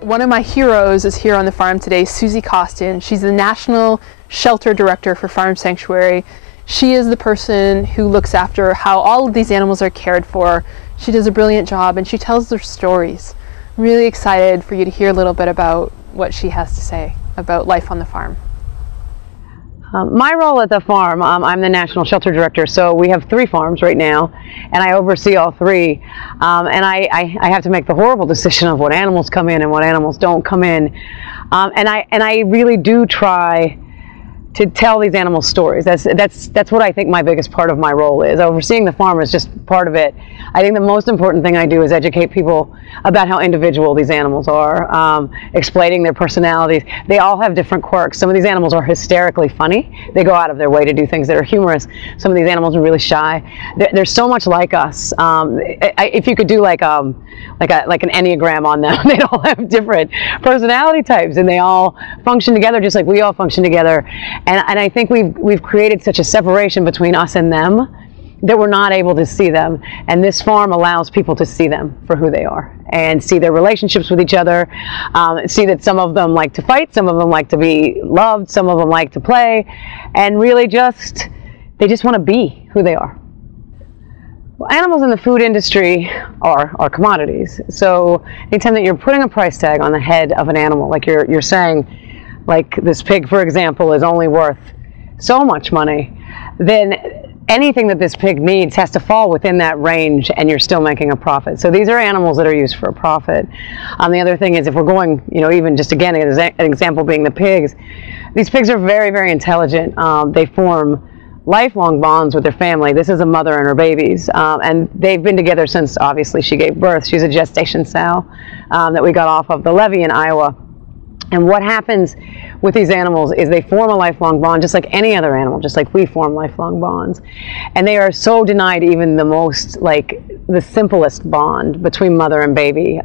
One of my heroes is here on the farm today, Susie Coston. She's the National Shelter Director for Farm Sanctuary. She is the person who looks after how all of these animals are cared for. She does a brilliant job and she tells their stories. I'm really excited for you to hear a little bit about what she has to say about life on the farm. My role at the farm, I'm the National Shelter Director, so we have 3 farms right now, and I oversee all 3. And I have to make the horrible decision of what animals come in and what animals don't come in. And I really do try to tell these animals stories. That's what I think my biggest part of my role is. Overseeing the farm is just part of it. I think the most important thing I do is educate people about how individual these animals are, explaining their personalities. They all have different quirks. Some of these animals are hysterically funny. They go out of their way to do things that are humorous. Some of these animals are really shy. They're so much like us. If you could do like an Enneagram on them, they'd all have different personality types, and they all function together just like we all function together. And I think we've created such a separation between us and them that we're not able to see them. And this farm allows people to see them for who they are and see their relationships with each other, see that some of them like to fight, some of them like to be loved, some of them like to play, and really they just want to be who they are. Well, animals in the food industry are commodities. So anytime that you're putting a price tag on the head of an animal, like you're saying, like this pig, for example, is only worth so much money, then anything that this pig needs has to fall within that range, and you're still making a profit. So these are animals that are used for a profit. The other thing is, if we're going, even just again, an example being the pigs, these pigs are very, very intelligent. They form lifelong bonds with their family. This is a mother and her babies, and they've been together since obviously she gave birth. She's a gestation sow that we got off of the levee in Iowa. And what happens with these animals is they form a lifelong bond just like any other animal, just like we form lifelong bonds. And they are so denied even the simplest bond between mother and baby.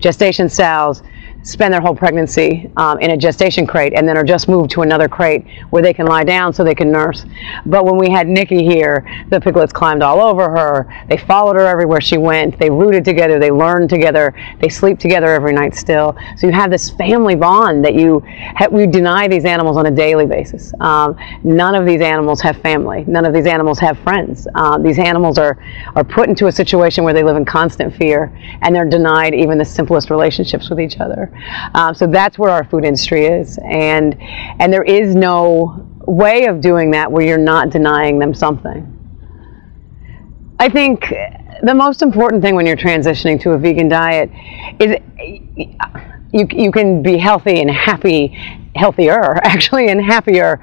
Gestation sows spend their whole pregnancy in a gestation crate and then are just moved to another crate where they can lie down so they can nurse. But when we had Nikki here, the piglets climbed all over her. They followed her everywhere she went. They rooted together. They learned together. They sleep together every night still. So you have this family bond that we deny these animals on a daily basis. None of these animals have family. None of these animals have friends. These animals are put into a situation where they live in constant fear, and they're denied even the simplest relationships with each other. So that's where our food industry is, and there is no way of doing that where you're not denying them something. I think the most important thing when you're transitioning to a vegan diet is you can be healthy and healthier actually, and happier,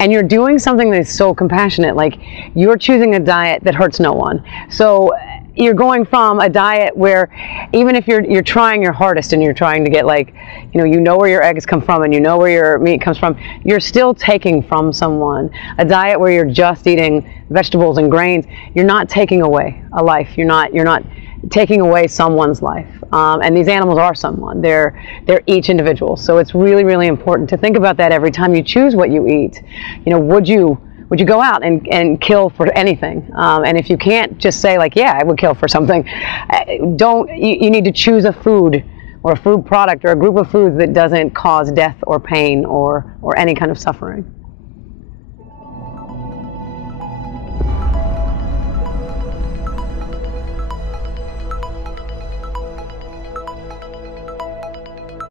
and you're doing something that is so compassionate. Like, you're choosing a diet that hurts no one. So you're going from a diet where even if you're trying your hardest and you're trying to get you know where your eggs come from and you know where your meat comes from, you're still taking from someone. A diet where you're just eating vegetables and grains, you're not taking away a life. You're not taking away someone's life. And these animals are someone. They're each individual. So it's really, really important to think about that every time you choose what you eat. Would you go out and kill for anything? And if you can't just say yeah, I would kill for something, you need to choose a food or a food product or a group of foods that doesn't cause death or pain or any kind of suffering.